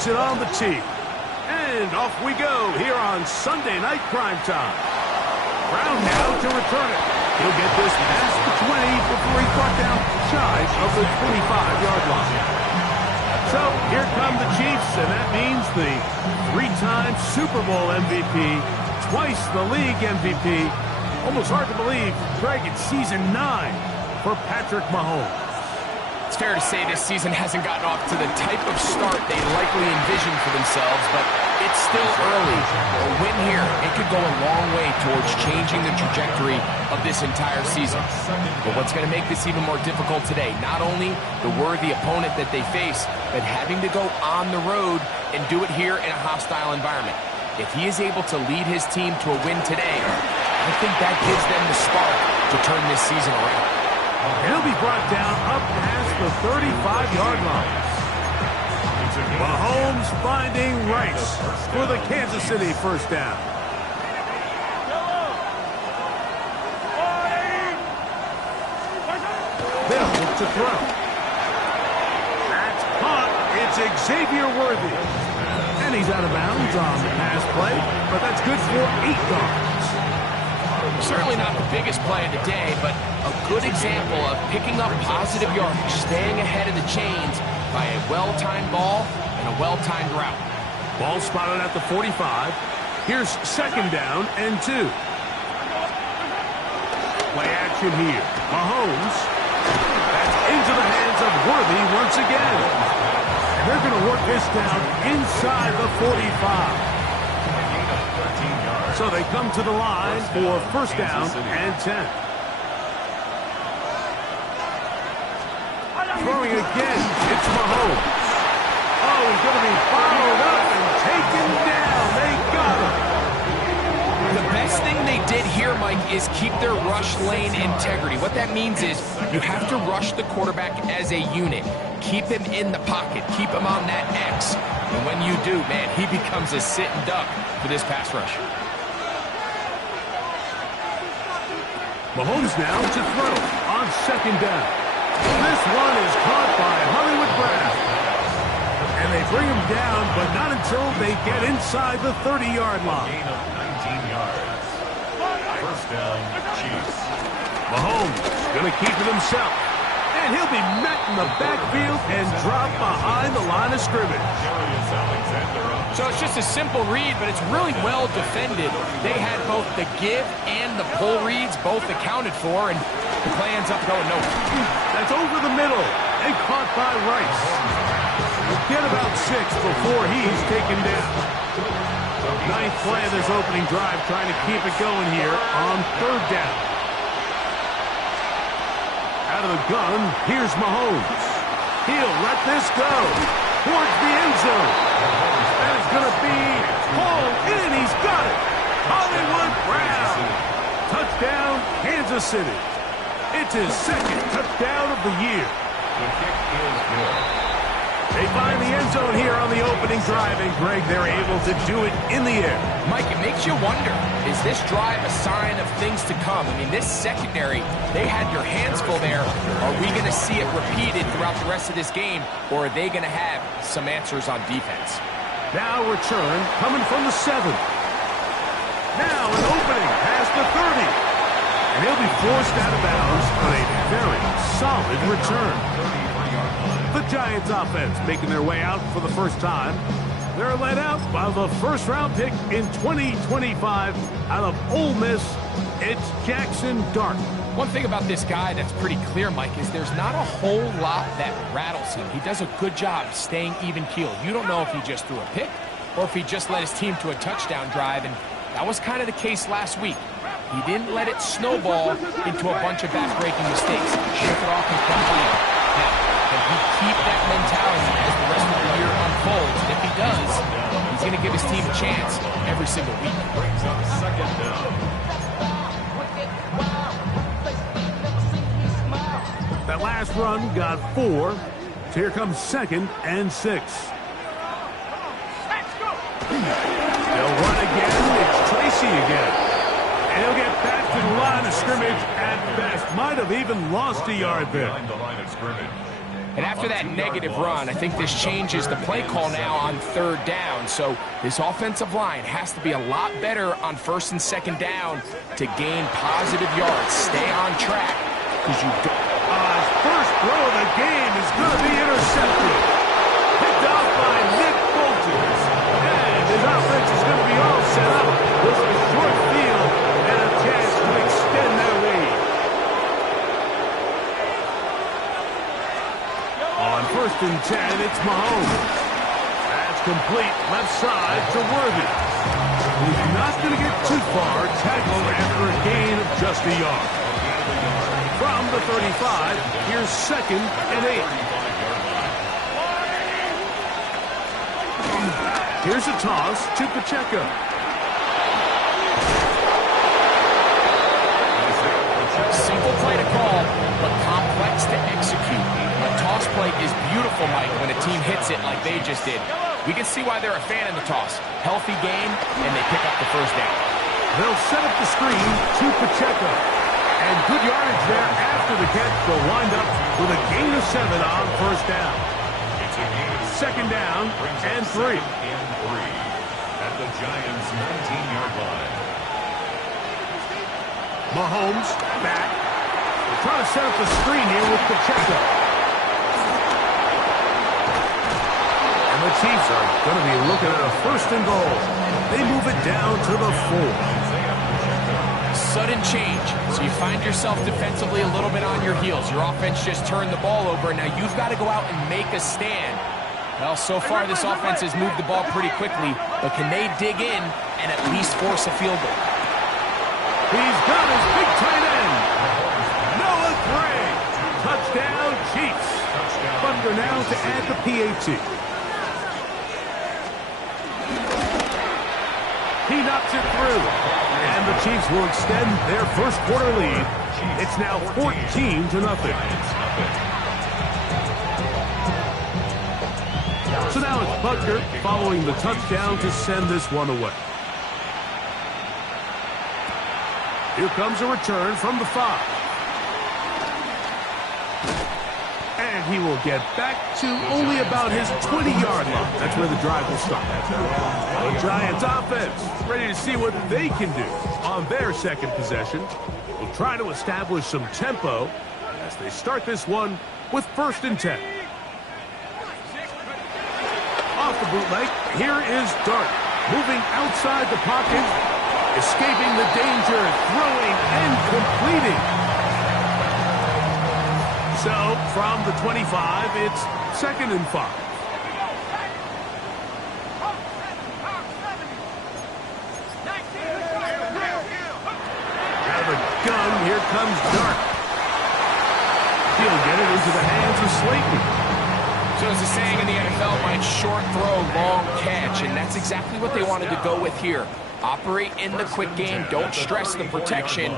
puts it on the tee. And off we go here on Sunday Night Primetime. Brown now to return it. He'll get this past the 20 before he's brought down shy of the 25-yard line. So here come the Chiefs, and that means the three-time Super Bowl MVP, twice the league MVP. Almost hard to believe, Greg, it's season 9 for Patrick Mahomes. It's fair to say this season hasn't gotten off to the type of start they likely envisioned for themselves, but it's still early. A win here, it could go a long way towards changing the trajectory of this entire season. But what's going to make this even more difficult today, not only the worthy opponent that they face, but having to go on the road and do it here in a hostile environment. If he is able to lead his team to a win today, I think that gives them the spark to turn this season around. He'll be brought down up past the 35-yard line. Mahomes finding Rice for the Kansas City first down. They'll look to throw. That's caught. It's Xavier Worthy. And he's out of bounds on the pass play, but that's good for 8 yards. Certainly not the biggest play of the day, but a good example of picking up positive yardage, staying ahead of the chains by a well-timed ball and a well-timed route. Ball spotted at the 45. Here's second down and 2. Play action here. Mahomes. That's into the hands of Worthy once again. And they're going to work this down inside the 45. So they come to the line for first down and 10. Throwing again, it's Mahomes. Oh, he's going to be followed up and taken down. They got him. The best thing they did here, Mike, is keep their rush lane integrity. What that means is you have to rush the quarterback as a unit. Keep him in the pocket. Keep him on that X. And when you do, man, he becomes a sitting duck for this pass rush. Mahomes now to throw on second down. This one is caught by Hollywood Brown. And they bring him down, but not until they get inside the 30-yard line. Gain of 19 yards. First down, Chiefs. Mahomes going to keep it himself. And he'll be met in the backfield and dropped behind the line of scrimmage. So it's just a simple read, but it's really well defended. They had both the give and the pull reads both accounted for, and the play ends up going nowhere. That's over the middle and caught by Rice. We'll get about 6 before he's taken down. Ninth play of this opening drive, trying to keep it going here on third down. Out of the gun, here's Mahomes. He'll let this go towards the end zone. That is going to be hauled in. He's got it. Hollywood Brown. Touchdown, Kansas City. It's his second touchdown of the year. The kick is good. They find the end zone here on the opening drive, and Greg, they're able to do it in the air. Mike, it makes you wonder, is this drive a sign of things to come? I mean, this secondary, they had your hands full there. Are we going to see it repeated throughout the rest of this game, or are they going to have some answers on defense? Now return coming from the 7. Now an opening past the 30. And he'll be forced out of bounds on a very solid return. The Giants offense making their way out for the first time. They're led out by the first-round pick in 2025 out of Ole Miss. It's Jackson Dart. One thing about this guy that's pretty clear, Mike, is there's not a whole lot that rattles him. He does a good job staying even-keeled. You don't know if he just threw a pick or if he just led his team to a touchdown drive, and that was kind of the case last week. He didn't let it snowball into a bunch of back-breaking mistakes. He shook it off and kept playing. Now, can he keep that mentality as the rest of the year unfolds? And if he does, he's going to give his team a chance every single week. Brings up second down. That last run got 4. So here comes second and 6. They'll run again. It's Tracy again. And he'll get back to the line of scrimmage at best. Might have even lost a yard there. Behind the line of scrimmage. And after that negative run, I think this changes the play call now on third down. So this offensive line has to be a lot better on first and second down to gain positive yards. Stay on track because you don't. His first throw of the game is going to be intercepted. Picked off by Nick Bolton. And his offense is going to be all set up with a short field and a chance to extend their lead. On first and 10, it's Mahomes. That's complete left side to Worthy. He's not going to get too far. Tackled after a gain of just a yard. From the 35, here's second and 8. Here's a toss to Pacheco. Simple play to call, but complex to execute. A toss play is beautiful, Mike, when a team hits it like they just did. We can see why they're a fan of the toss. Healthy game, and they pick up the first down. They'll set up the screen to Pacheco. And good yardage there after the catch. They'll wind up with a gain of 7 on first down. Second down and 3. At the Giants' 19-yard line. Mahomes back. They're trying to set up the screen here with Pacheco. And the Chiefs are going to be looking at a first and goal. They move it down to the 4. Sudden change, so you find yourself defensively a little bit on your heels. Your offense just turned the ball over, and now you've got to go out and make a stand. Well, so far this offense has moved the ball pretty quickly, but can they dig in and at least force a field goal? He's got his big tight end. Noah Gray. Touchdown, Chiefs. Butler now to add the PAT. He knocks it through. And the Chiefs will extend their first quarter lead. It's now 14-0. So now it's Butker following the touchdown to send this one away. Here comes a return from the 5. And he will get back to only about his 20-yard line. That's where the drive will start. The Giants offense ready to see what they can do on their second possession. Will try to establish some tempo as they start this one with first and 10. Off the bootleg, here is Dart. Moving outside the pocket, escaping the danger, throwing and completing. So, from the 25, it's second and 5. Out of the gun, here comes Dart. He'll get it into the hands of Slayton. So as the saying in the NFL, Mike, short throw, long catch, and that's exactly what they wanted to go with here. Operate in the quick game, don't stress the protection,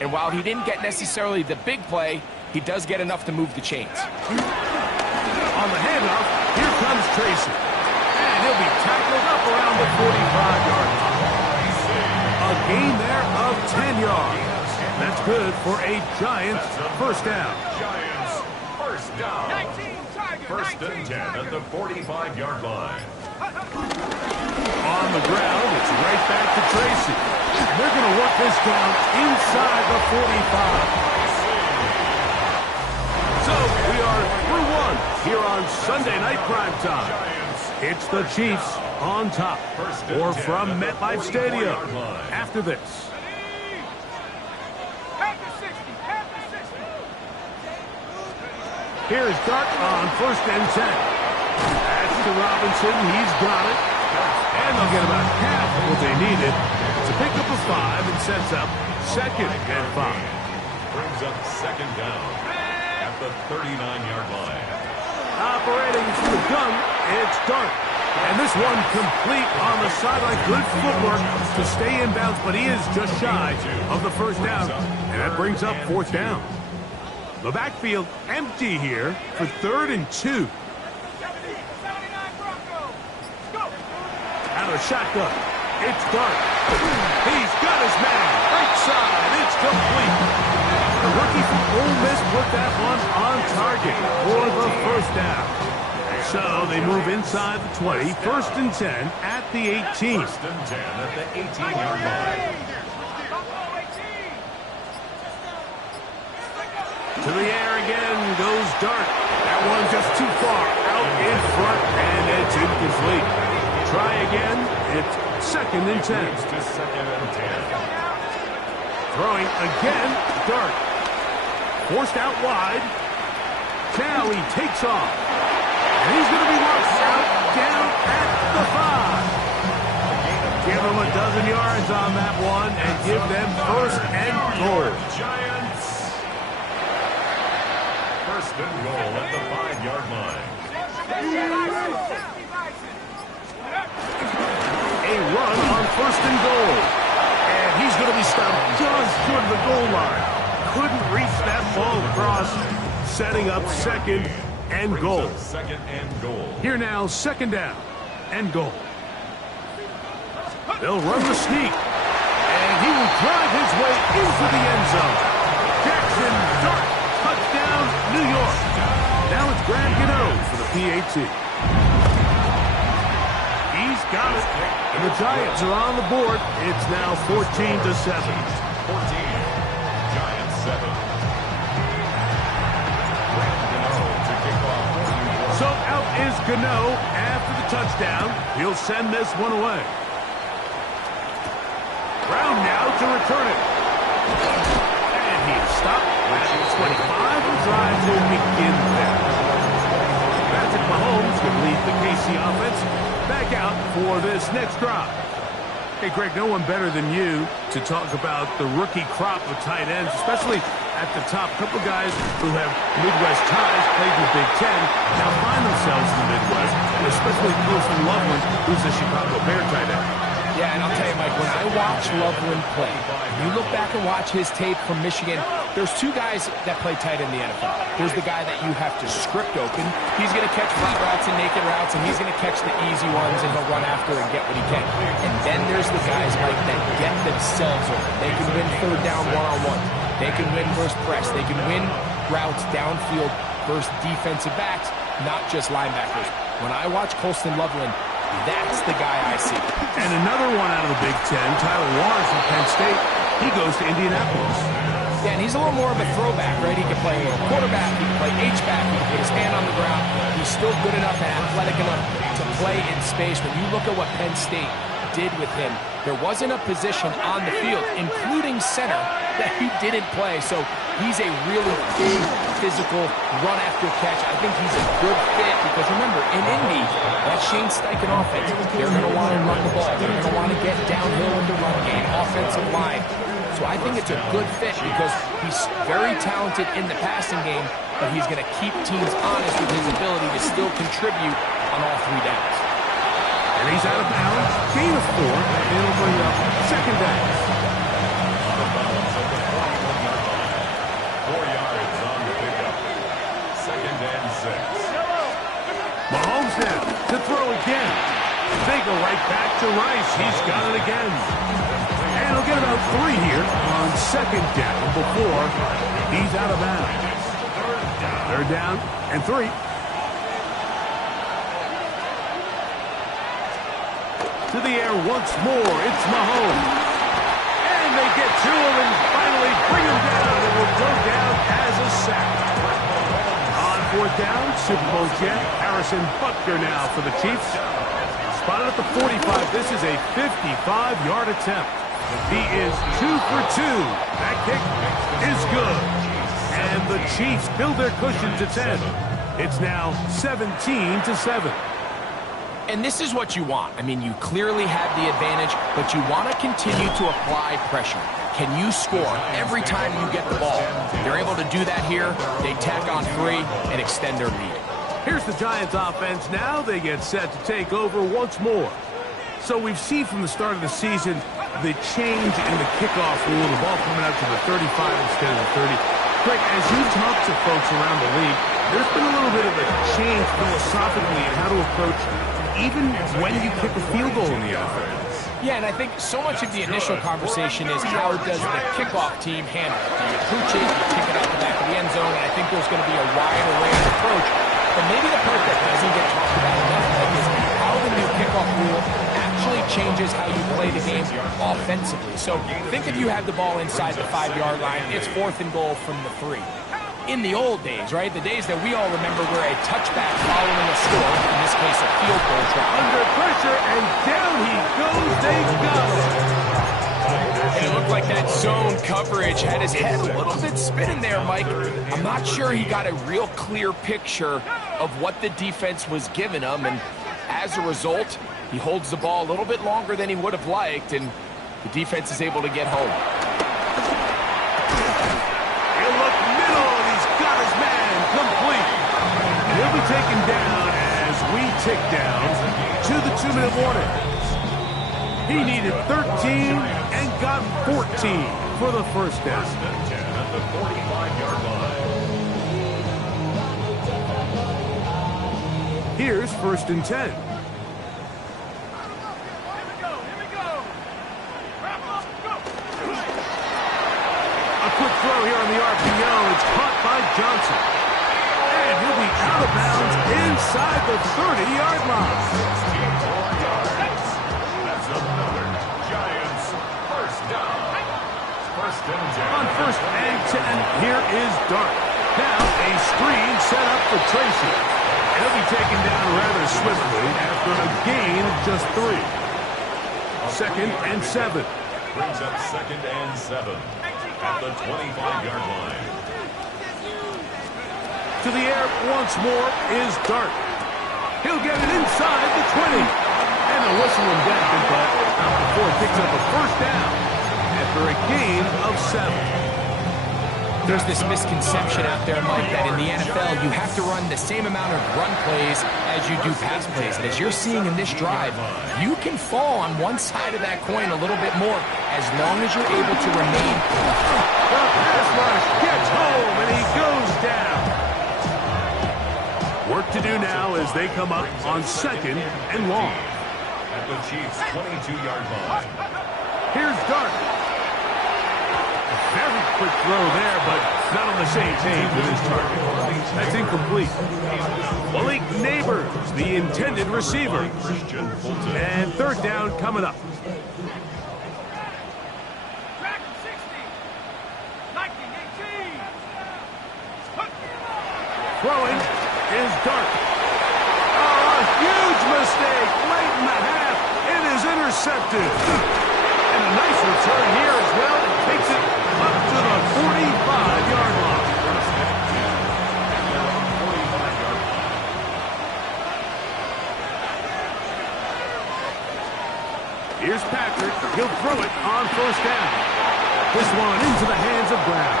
and while he didn't get necessarily the big play, he does get enough to move the chains. On the handoff, here comes Tracy. And he'll be tackled up around the 45-yard line. A gain there of 10 yards. That's good for a Giants first down. Giants first down. 19, Tiger, First and 10 Tiger. at the 45-yard line. On the ground, it's right back to Tracy. They're going to work this down inside the 45. So we are through one here on Sunday Night Prime Time. It's the Chiefs on top or from MetLife Stadium after this. Here's Dart on first and 10. That's to Robinson. He's got it. And they'll get about half of what they needed to pick up a 5 and sets up second and 5. Brings up second down at the 39-yard line. Operating from the gun, it's Dart. And this one complete on the sideline. Good footwork to stay in bounds, but he is just shy of the first down. And that brings up fourth down. The backfield empty here for third and 2. Out of shotgun, it's Dart. He's got his man. Right side, it's complete. The rookie from Ole Miss put that one on target for the first down. So they move inside the 20, 1st and 10 at the 18. 1st and 10 at the 18-yard line. To the air again goes Dart. That one just too far out in front, and it's incomplete. Try again. It's 2nd and 10. To 2nd and 10. Throwing again, Dart. Forced out wide. Now he takes off. And he's going to be launched out down at the 5. Give him a dozen yards on that one and give them 1st and goal. Giants. 1st and goal at the 5-yard line. A run on 1st and goal. And he's going to be stopped just short of the goal line. Couldn't reach that ball across, setting up 2nd and goal. 2nd and goal. Here now, 2nd down and goal. They'll run the sneak. And he will drive his way into the end zone. Jackson Dart, touchdown, New York. Now it's Graham Gano for the PAT. He's got it. And the Giants are on the board. It's now 14-7. 14. Giants 7. So out is Gano after the touchdown. He'll send this one away. Brown now to return it. And he's stopped at 25 and drives will begin there. Patrick Mahomes can lead the KC offense back out for this next drive. Hey, Greg, no one better than you to talk about the rookie crop of tight ends, especially at the top. A couple of guys who have Midwest ties, played in the Big Ten, now find themselves in the Midwest, and especially Colston Loveland, who's a Chicago Bear tight end. Yeah, and I'll tell you, Mike, when I watch Loveland play, you look back and watch his tape from Michigan, there's 2 guys that play tight in the NFL. There's the guy that you have to script open. He's going to catch flat routes and naked routes, and he's going to catch the easy ones, and he'll run after and get what he can. And then there's the guys, Mike, that get themselves open. They can win 3rd down one-on-one. They can win versus press. They can win routes downfield versus defensive backs, not just linebackers. When I watch Colston Loveland, that's the guy I see. And another one out of the Big Ten, Tyler Warren from Penn State. He goes to Indianapolis. Yeah, and he's a little more of a throwback, right? He can play quarterback, he can play H-back, he can put his hand on the ground. He's still good enough and athletic enough to play in space. When you look at what Penn State did with him, there wasn't a position on the field, including center, that he didn't play. So he's a really big, physical, run-after-catch. I think he's a good fit because, remember, in Indy, that Shane Steichen offense, they're going to want to run the ball. They're going to want to get downhill in the run game, offensive line. So I think it's a good fit because he's very talented in the passing game, but he's going to keep teams honest with his ability to still contribute on all 3 downs. And he's out of bounds, gain of 4, and it'll bring up 2nd down. 4 yards on the pickup. 2nd and 6. Mahomes now to throw again. They go right back to Rice. He's got it again. And he'll get about 3 here on 2nd down before he's out of bounds. 3rd down and 3. To the air once more. It's Mahomes. And they get to him and finally bring him down. It will go down as a sack. On 4th down, Super Bowl champ Harrison Butker now for the Chiefs. Spotted at the 45. This is a 55-yard attempt. He is 2 for 2. That kick is good. And the Chiefs build their cushion to 10. It's now 17-7. And this is what you want. I mean, you clearly have the advantage, but you want to continue to apply pressure. Can you score every time you get the ball? They're able to do that here. They tack on 3 and extend their lead. Here's the Giants offense now. They get set to take over once more. So we've seen from the start of the season the change in the kickoff rule, the ball coming out to the 35 instead of the 30. Greg, as you talk to folks around the league, there's been a little bit of a change philosophically in how to approach even when you kick a field goal in the NFL. Yeah, and I think so much of the initial conversation is how does the kickoff team handle it? Do you approach it, you kick it out the back of the end zone, and I think there's going to be a wide array of approach. But maybe the part that doesn't get talked about enough is how the new kickoff rule actually changes how you play the game offensively. So think if you have the ball inside the 5-yard line, it's 4th and goal from the 3. In the old days, right, the days that we all remember were a touchback following a score, in this case a field goal try. Under pressure, and down he goes. They got it. And it looked like that zone coverage had his head a little bit spinning there, Mike. I'm not sure he got a real clear picture of what the defense was giving him, and as a result, he holds the ball a little bit longer than he would have liked, and the defense is able to get home. He'll look middle, and he's got his man complete. And he'll be taken down as we tick down to the 2-minute warning. He needed 13 and got 14 for the first down. At the 45-yard line. Here's 1st and 10. Quick throw here on the RPO. It's caught by Johnson. And he'll be out of bounds inside the 30-yard line. That's another Giants first down. 1st and 10. On 1st and 10, here is Dart. Now a screen set up for Tracy. He'll be taken down rather swiftly after a gain of just 3. 2nd and 7. Brings up 2nd and 7. At the 25-yard line. To the air once more is Dart. He'll get it inside the 20. And a whistle and benefit, but not before it picks up a first down after a gain of 7. There's this misconception out there, Mike, that in the NFL you have to run the same amount of run plays as you do pass plays. And as you're seeing in this drive, you can fall on one side of that coin a little bit more as long as you're able to remain. The pass rush gets home, and he goes down. Work to do now as they come up on 2nd and long. At the Chiefs' 22-yard line. Here's Dart. Very quick throw there, but not on the same page with his target. That's incomplete. Malik Neighbors, the intended receiver. And 3rd down coming up. Throwing is Dart. Oh, a huge mistake late in the half. It is intercepted. And a nice return here as well. It takes it up to the 45-yard line. Here's Patrick. He'll throw it on 1st down. This one into the hands of Brown.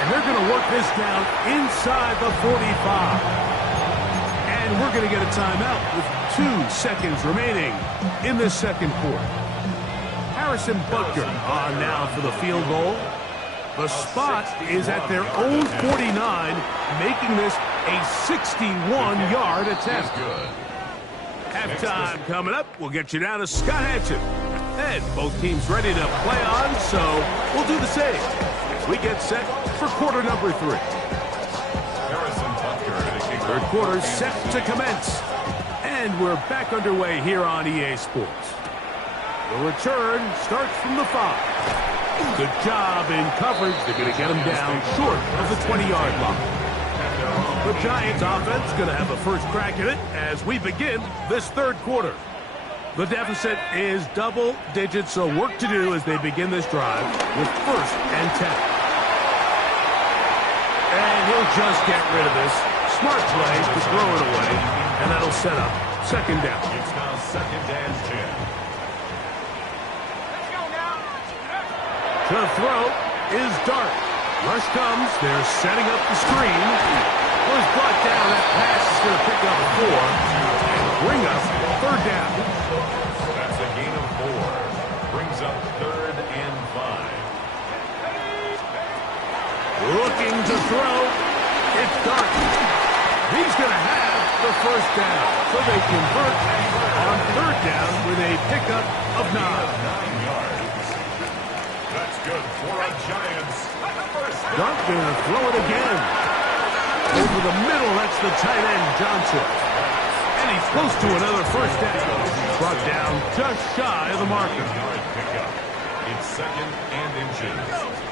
And they're going to work this down inside the 45. And we're going to get a timeout with 2 seconds remaining in this 2nd quarter. Harrison Butker on now for the field goal. The spot is at their own 49, making this a 61-yard attempt. Halftime coming up. We'll get you down to Scott Hansen. And both teams ready to play on, so we'll do the same as we get set for quarter number 3. Third quarter set to commence. And we're back underway here on EA Sports. The return starts from the 5. Good job in coverage. They're going to get him down short of the 20-yard line. The Giants offense going to have a first crack at it as we begin this 3rd quarter. The deficit is double digits, so work to do as they begin this drive with 1st and 10. And he'll just get rid of this. Smart play to throw it away, and that'll set up 2nd down. It's now 2nd and 10. To throw is Dart. Rush comes. They're setting up the screen. Was brought down. That pass is going to pick up 4 and bring us 3rd down. That's a gain of 4. Brings up 3rd and 5. Looking to throw. It's Dart. He's going to have the first down. So they convert on third down with a pickup of 9. 9 yards. That's good for a Giants. Dart gonna throw it again. Over the middle, that's the tight end, Johnson. And he's close to another first down. Brought down just shy of the marker. It's 2nd and inches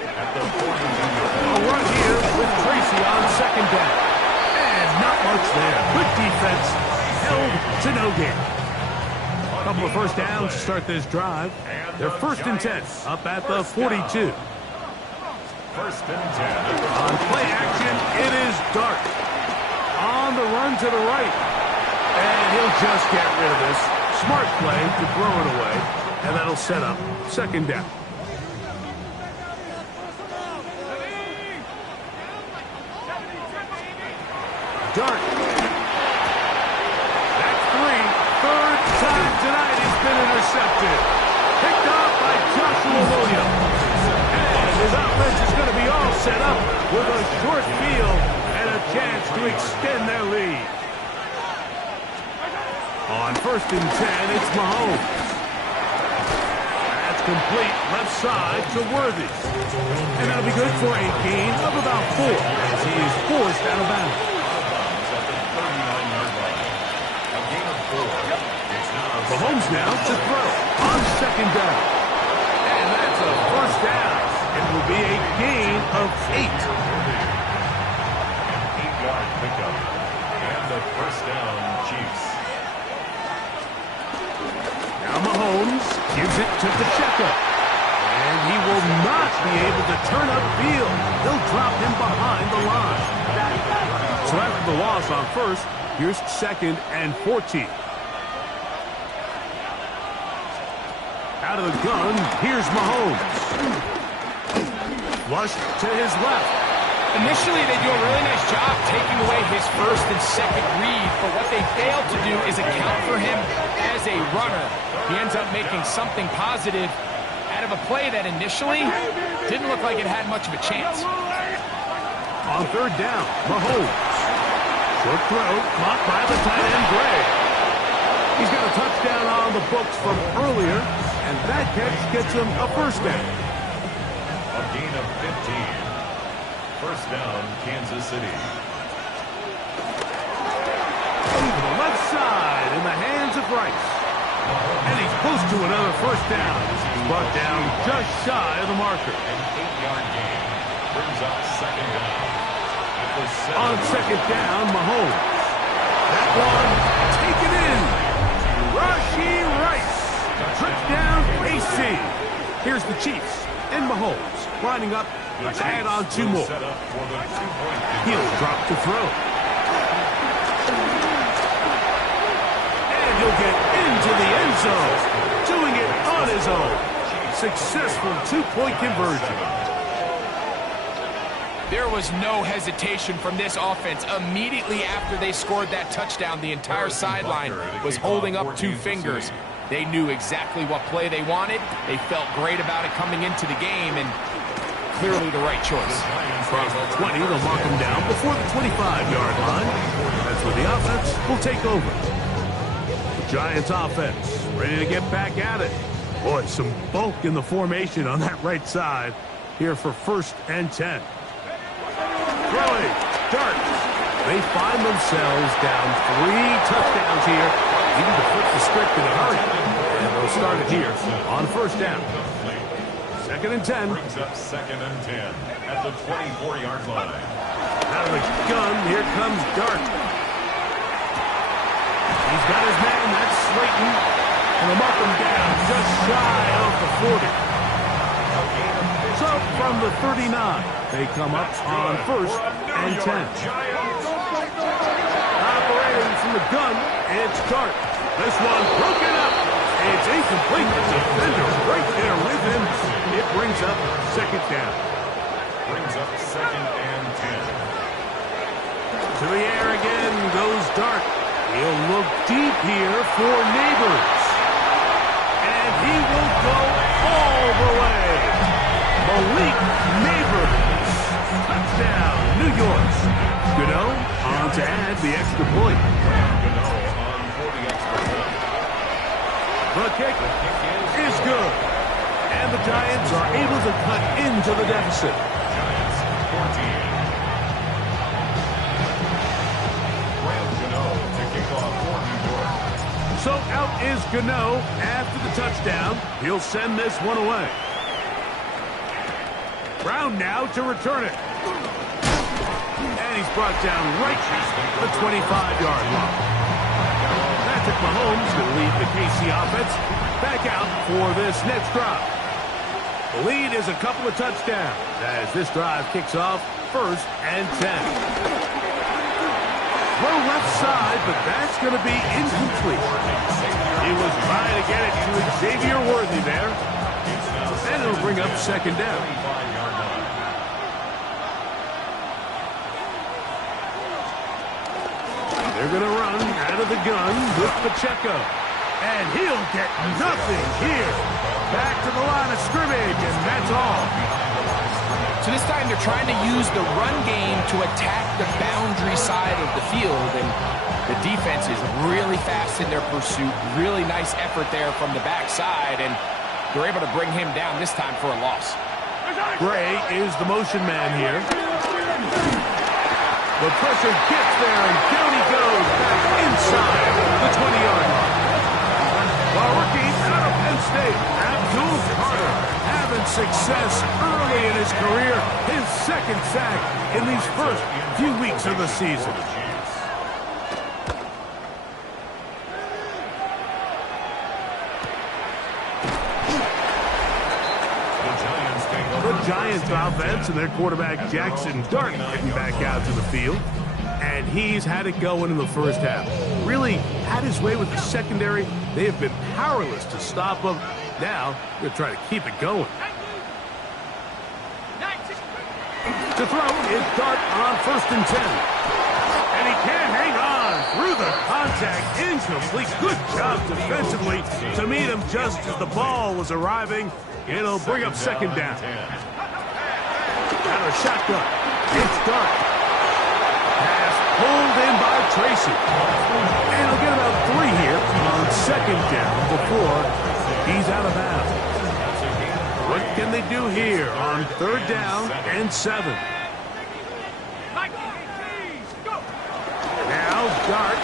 at the 40. A run here with Tracy on 2nd down. And not much there. Good defense. Held to no gain. A couple of first downs to start this drive. They're 1st and 10 up at the 42. 1st and 10. On play action, it is Dart. On the run to the right. And he'll just get rid of this. Smart play to throw it away. And that'll set up 2nd down. Dart. That's 3. 3rd time tonight he's been intercepted. Picked off by Joshua Williams. And his offense is going to be all set up with a short field and a chance to extend their lead. On 1st and 10, it's Mahomes. That's complete left side to Worthy. And that'll be good for a gain of about 4 as he is forced out of bounds. Mahomes now to throw on 2nd down. And that's a first down. It will be a gain of 8. An 8-yard pickup. And the first down, Chiefs. Now Mahomes gives it to Pacheco. And he will not be able to turn upfield. They'll drop him behind the line. So after the loss on 1st, here's 2nd and 14. Out of the gun, here's Mahomes. Flush to his left. Initially, they do a really nice job taking away his 1st and 2nd read, but what they fail to do is account for him as a runner. He ends up making something positive out of a play that initially didn't look like it had much of a chance. On 3rd down, Mahomes. Short throw, caught by the tight end, Gray. He's got a touchdown on the books from earlier, and that catch gets him a first down. A gain of 15. First down, Kansas City. Over the left side in the hands of Rice. And he's close to another first down. Brought down just shy of the marker. An 8-yard gain brings up 2nd down. At the 7. On 2nd down, Mahomes. That one taken in. Rashee Rice. Touchdown, AC. Here's the Chiefs and Mahomes lining up to add on 2 more. He'll drop to throw. And he'll get into the end zone. Doing it on his own. Successful 2-point conversion. There was no hesitation from this offense. Immediately after they scored that touchdown, the entire sideline was holding up 2 fingers. They knew exactly what play they wanted. They felt great about it coming into the game, and clearly the right choice. Across the 20, they'll mark him down before the 25-yard line. That's where the offense will take over. The Giants offense ready to get back at it. Boy, some bulk in the formation on that right side here for 1st and 10. Throwing, Dart. They find themselves down 3 touchdowns here. Even to flip the script in a hurry. And they'll start it here on 1st down. 2nd and 10. Brings up 2nd and 10 at the 24-yard line. Out of the gun, here comes Dart. He's got his man, that's Slayton. And they'll mark him down just shy of the 40. So from the 39, they come up on 1st and 10. Operating from the gun, it's Dart. This one broken up. It's incomplete. The defender right there with him. It brings up 2nd down. Brings up 2nd and 10. To the air again goes Dart. He'll look deep here for Neighbors. And he will go all the way. Malik Neighbors. Touchdown, New York. Gano on to add the extra point. Gano on for the extra point. The kick is good. And the Giants are able to cut into the deficit. Giants 14. To kick off for New York. So out is Gano after the touchdown. He'll send this one away. Brown now to return it. And he's brought down right at the 25-yard line. Patrick Mahomes will lead the KC offense back out for this next drive. The lead is a couple of touchdowns as this drive kicks off 1st and 10. Throw left side, but that's going to be incomplete. He was trying to get it to Xavier Worthy there. And it'll bring up 2nd down. They're going to run out of the gun with Pacheco. And he'll get nothing here. Back to the line of scrimmage, and that's all. So this time they're trying to use the run game to attack the boundary side of the field, and the defense is really fast in their pursuit. Really nice effort there from the backside, and they're able to bring him down this time for a loss. Gray is the motion man here. The pressure gets there, and down he goes back inside the 20-yard line. The rookie out of Penn State, Abdul Carter, having success early in his career. His 2nd sack in these first few weeks of the season. The Giants offense and their quarterback Jackson Dart getting back out to the field. And he's had it going in the first half. Really had his way with the secondary. They have been powerless to stop him. Now, they're trying to keep it going. To throw is Dart on 1st and 10. And he can't hang on through the contact. Incomplete. Good job defensively to meet him just as the ball was arriving. It'll bring up 2nd down. Out of shotgun. It's Dart. Pass pulled in by Tracy. And he'll get about 3 here on 2nd down before he's out of bounds. What can they do here on 3rd down and 7? Now Dart.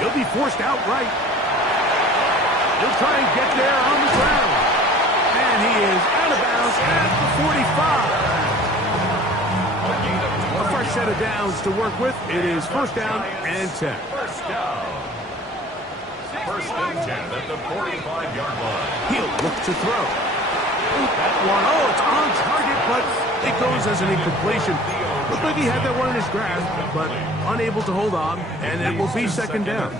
He'll be forced out right. He'll try and get there on the ground. And he is out of bounds at the 45. A fresh set of downs to work with. It is 1st down and 10. 1st down. 1st and 10 at the 45-yard line. He'll look to throw. That one, it's on target, but it goes as an incompletion. Looked like he had that one in his grasp, but unable to hold on, and it will be 2nd down.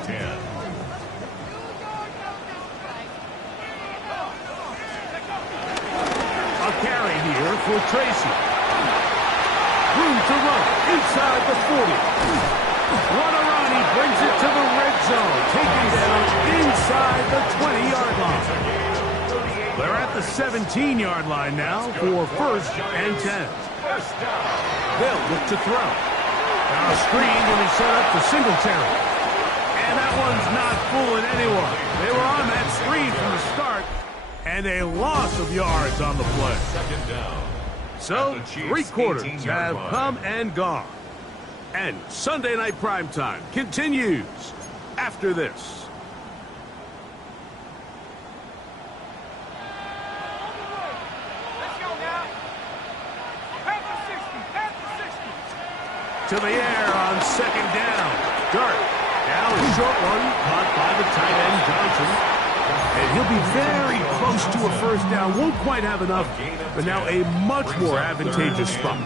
A carry here for Tracy. Room to run inside the 40. What a run, he brings it to the red zone, taken down inside the 20-yard line. They're at the 17-yard line now for 1st and 10. They'll look to throw. Now a screen will be set up for Singletary. And that one's not fooling anyone. They were on that screen from the start, and a loss of yards on the play. 2nd down. So, 3 quarters have come and gone. And Sunday Night Primetime continues after this. To the air on 2nd down. Dart. Now a short one caught by the tight end Johnson. And he'll be very close to a 1st down. Won't quite have enough, but now a much more advantageous spot.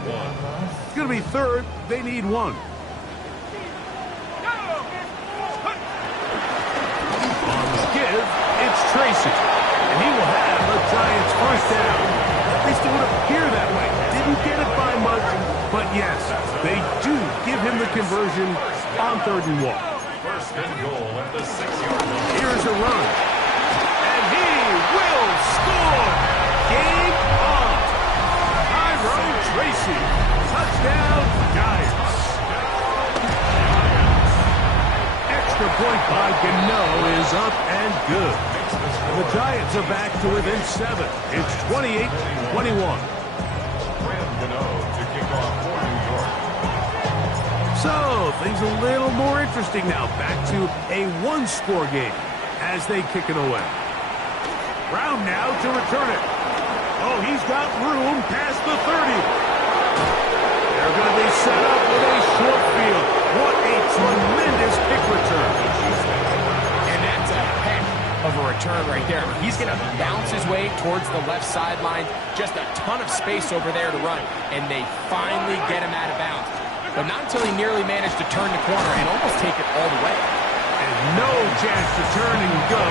It's going to be 3rd. They need 1. On the give, it's Tracy. And he will have the Giants' 1st down. At least it would appear that way. Didn't get it by much, but yes, they do give him the conversion on 3rd and 1. 1st and goal at the 6-yard line. Here's a run. And he will score. Game on. Tyrone Tracy. Touchdown, Giants. Extra point by Gano is up and good. And the Giants are back to within 7. It's 28-21. To kick off for New York. So, things a little more interesting now. Back to a one-score game as they kick it away. Brown now to return it. Oh, he's got room past the 30. They're going to be set up with a short field. What a tremendous kick return. And that's a heck of a return right there. He's going to bounce his way towards the left sideline. Just a ton of space over there to run. And they finally get him out of bounds. But not until he nearly managed to turn the corner and almost take it all the way. And no chance to turn and go.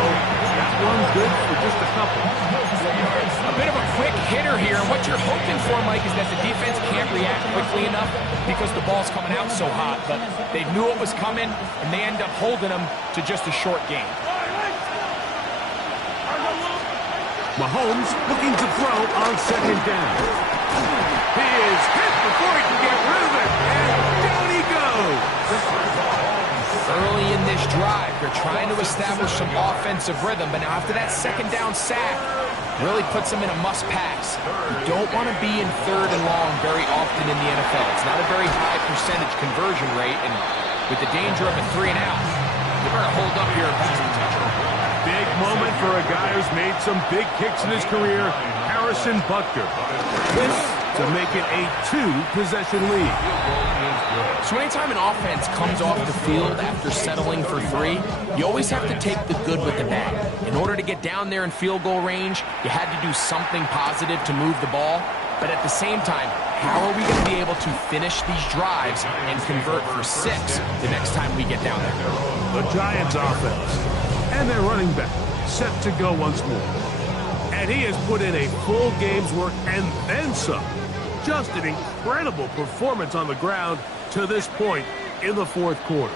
That one good for just a couple. A bit of a quick hitter here. And what you're hoping for, Mike, is that the defense can't react quickly enough because the ball's coming out so hot. But they knew it was coming, and they end up holding them to just a short game. Mahomes looking to throw on second down. He is hit before he can get rid of it. And down he goes. Early in this drive, they're trying to establish some offensive rhythm, but now after that second down sack, really puts them in a must-pass. You don't want to be in third and long very often in the NFL. It's not a very high percentage conversion rate, and with the danger of a 3-and-out, they better hold up here and pass protection. Big moment for a guy who's made some big kicks in his career, Harrison Butker. This to make it a 2-possession lead. So anytime an offense comes off the field after settling for 3, you always have to take the good with the bad. In order to get down there in field goal range, you had to do something positive to move the ball. But at the same time, how are we going to be able to finish these drives and convert for 6 the next time we get down there? The Giants offense and their running back set to go once more. And he has put in a full game's work and then some. Just an incredible performance on the ground to this point in the fourth quarter.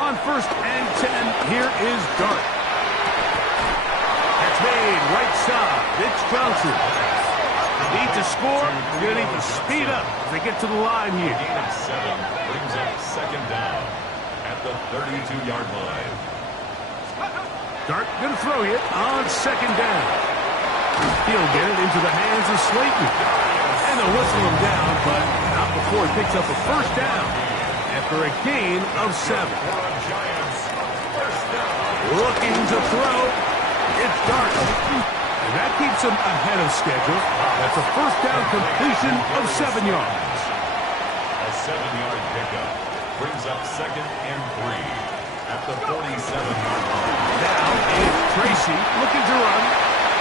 On 1st and 10, here is Dart. That's made right side. It's Johnson. They need to score. They're going to need to speed up as they get to the line here. Gain of 7 brings up second down at the 32-yard line. Dart going to throw it on second down. He'll get it into the hands of Slayton. And they'll whistle him down, but not before he picks up a first down after a gain of 7. Looking to throw. It's Dart. And that keeps him ahead of schedule. That's a first down completion of 7 yards. A 7-yard pickup brings up second and 3 at the 47-yard line. Now it's Tracy looking to run.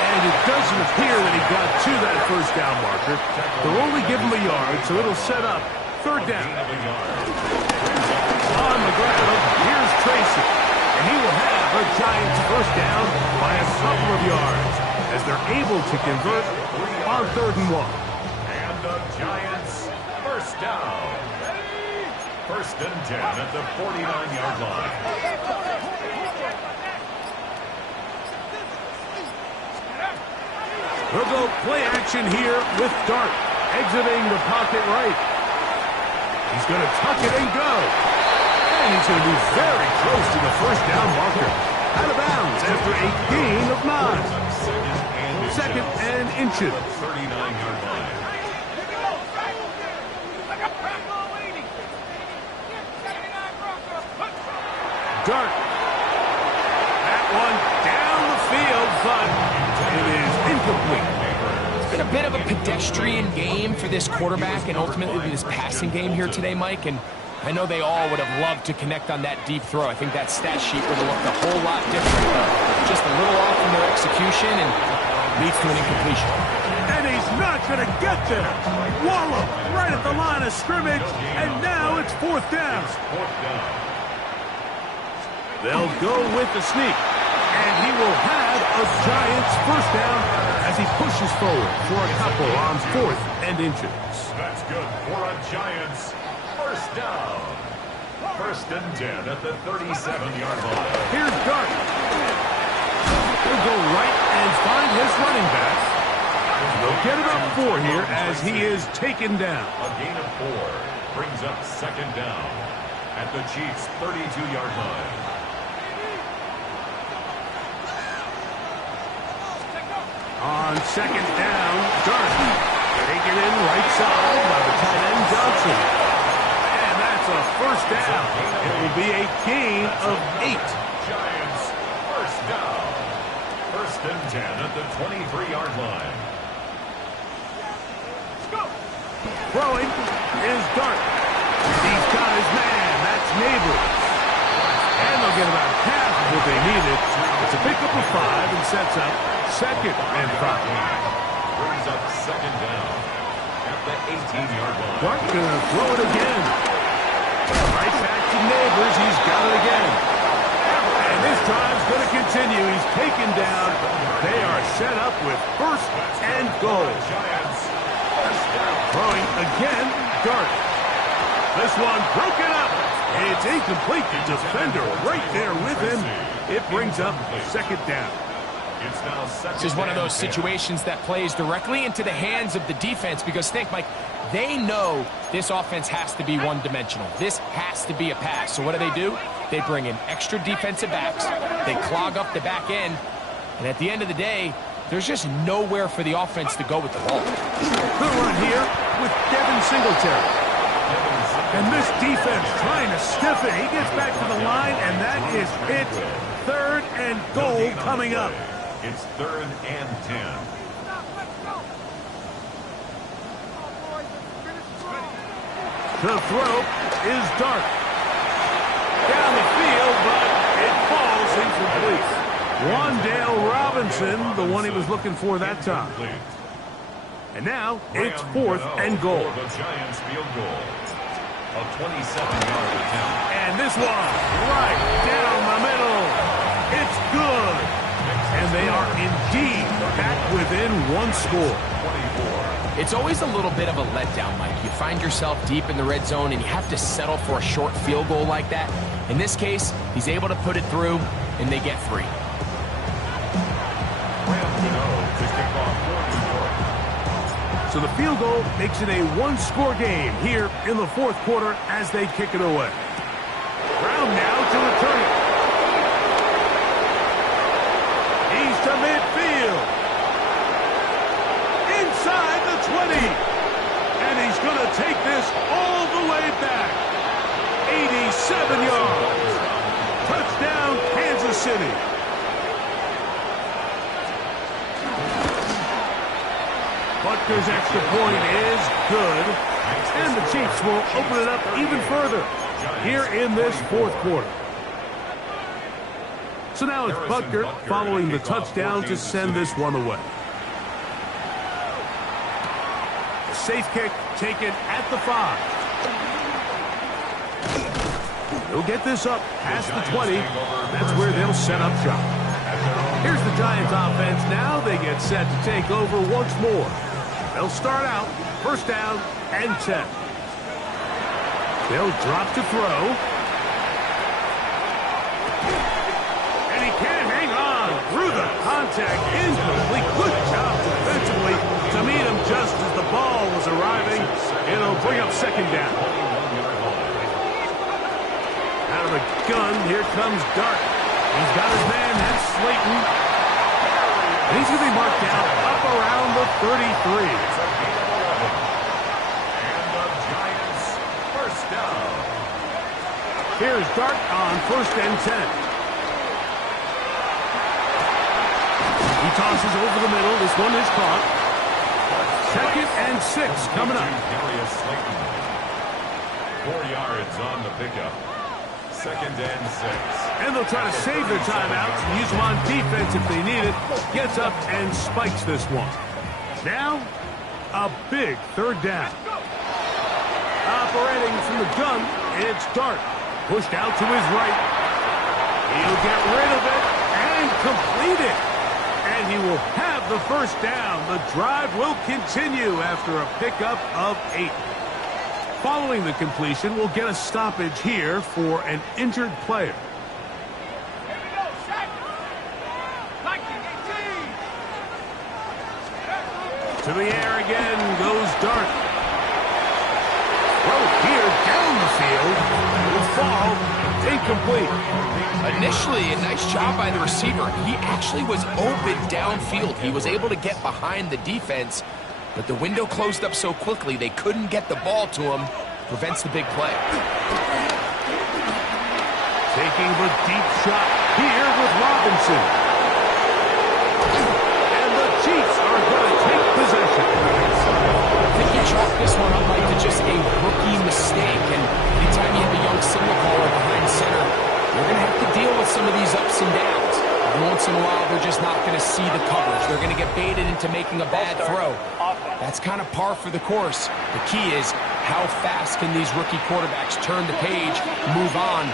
And it doesn't appear that he got to that first down marker. They'll only give him a yard, so it'll set up third down. On the ground, here's Tracy. And he will have a Giants first down by a couple of yards as they're able to convert on 3rd and 1. And the Giants first down. 1st and 10 at the 49-yard line. We'll go play action here with Dart, exiting the pocket right. He's going to tuck it and go. And he's going to be very close to the first down marker. Out of bounds after a gain of 9. Second and inches. 39-yard line. Dart. That one down the field, but it is incomplete. It's been a bit of a pedestrian game for this quarterback and ultimately this passing game here today, Mike. And I know they all would have loved to connect on that deep throw. I think that stat sheet would have looked a whole lot different. Just a little off in their execution and leads to an incompletion. And he's not going to get there. Wallop right at the line of scrimmage, and now it's 4th down. They'll go with the sneak, and he will have a Giants first down as he pushes forward for a couple on 4th and inches. That's good for a Giants first down. 1st and 10 at the 37-yard line. Here's Dart. He'll go right and find his running back. They'll get it up 4 here as he is taken down. A gain of 4 brings up second down at the Chiefs' 32-yard line. On second down, Dart. Taken in right side by the tight end Johnson. And that's a first down. It will be a gain of 8. Giants, first down. First and 10 at the 23-yard line. Throwing is Dart. He's got his man. That's Neighbors. And they'll get about half of what they needed. It's a pickup of 5 and sets up second and 5. Brings up second down at the 18-yard line. Dart gonna throw it again. Right back to Neighbors. He's got it again. And this drive's going to continue. He's taken down. They are set up with first and goal. Giants, first down. Throwing again, Dart. This one broken up. It's incomplete. The defender right there with him. It brings up second down. It's now second. This is one of those and 10. situations that plays directly into the hands of the defense because think, Mike, they know this offense has to be one-dimensional. This has to be a pass. So what do? They bring in extra defensive backs. They clog up the back end. And at the end of the day, there's just nowhere for the offense to go with the ball. Good run here with Devin Singletary. And this defense trying to stiff it. He gets back to the line, and that is it. Third and goal coming up. It's third and 10. The throw is Dart. Down the field, but it falls incomplete. Wandale Robinson, the one he was looking for that time. And now it's fourth and goal. The Giants field goal. A 27-yard attempt. And this one right down the middle. It's good. And they are indeed back within one score. 24. It's always a little bit of a letdown, Mike. You find yourself deep in the red zone and you have to settle for a short field goal like that. In this case, he's able to put it through and they get 3. So the field goal makes it a one-score game here in the fourth quarter as they kick it away. Brown now to return it. He's to midfield. Inside the 20. And he's going to take this all the way back. 87 yards. Touchdown, Kansas City. Butker's extra point is good, and the Chiefs will open it up even further here in this fourth quarter. So now it's Butker following the touchdown to send this one away. The safe kick taken at the 5. They'll get this up past the 20. That's where they'll set up shop. Here's the Giants offense now. They get set to take over once more. They'll start out first down and 10. They'll drop to throw. And he can't hang on through the contact. Incomplete. Good job defensively to meet him just as the ball was arriving. It'll bring up second down. Out of the gun, here comes Dart. He's got his man, that's Slayton. And he's going to be marked down up around the 33. And the Giants first down. Here's Dart on first and 10. He tosses over the middle. This one is caught. Second and 6 coming up. 4 yards on the pickup. Second and 6. And they'll try to save their timeouts and use them on defense if they need it. Gets up and spikes this one. Now, a big third down. Operating from the gun, it's Dart. Pushed out to his right. He'll get rid of it and complete it. And he will have the first down. The drive will continue after a pickup of 8. Following the completion, we'll get a stoppage here for an injured player. To the air again goes Dart. Throw here down the field. It's fall. Incomplete. Initially, a nice job by the receiver. He actually was open downfield. He was able to get behind the defense, but the window closed up so quickly they couldn't get the ball to him. Prevents the big play. Taking the deep shot here with Robinson. And the Chiefs are going to take possession. I think you chalk this one up like to just a rookie mistake. And anytime you have a young signal caller behind center, you're going to have to deal with some of these ups and downs. Every once in a while, they're just not going to see the coverage. They're going to get baited into making a bad throw. That's kind of par for the course. The key is how fast can these rookie quarterbacks turn the page, move on,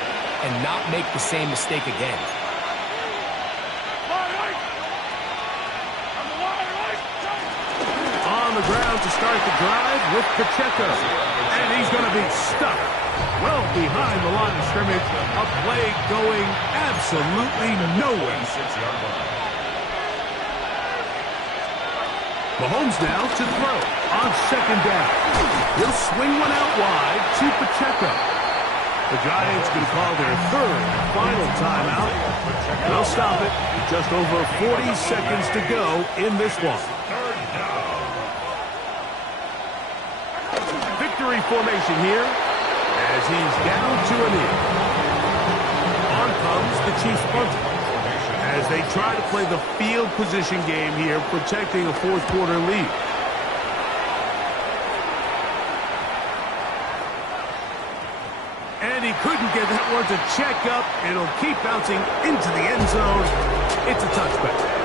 and not make the same mistake again. On the ground to start the drive with Pacheco. And he's going to be stuck well behind the line of scrimmage. A play going absolutely nowhere. Mahomes now to throw on second down. He'll swing one out wide to Pacheco. The Giants can call their third and final timeout. They'll stop it. Just over 40 seconds to go in this one. Victory formation here as he's down to a knee. On comes the Chiefs punter as they try to play the field position game here, protecting a fourth quarter lead. And he couldn't get that one to check up. It'll keep bouncing into the end zone. It's a touchback.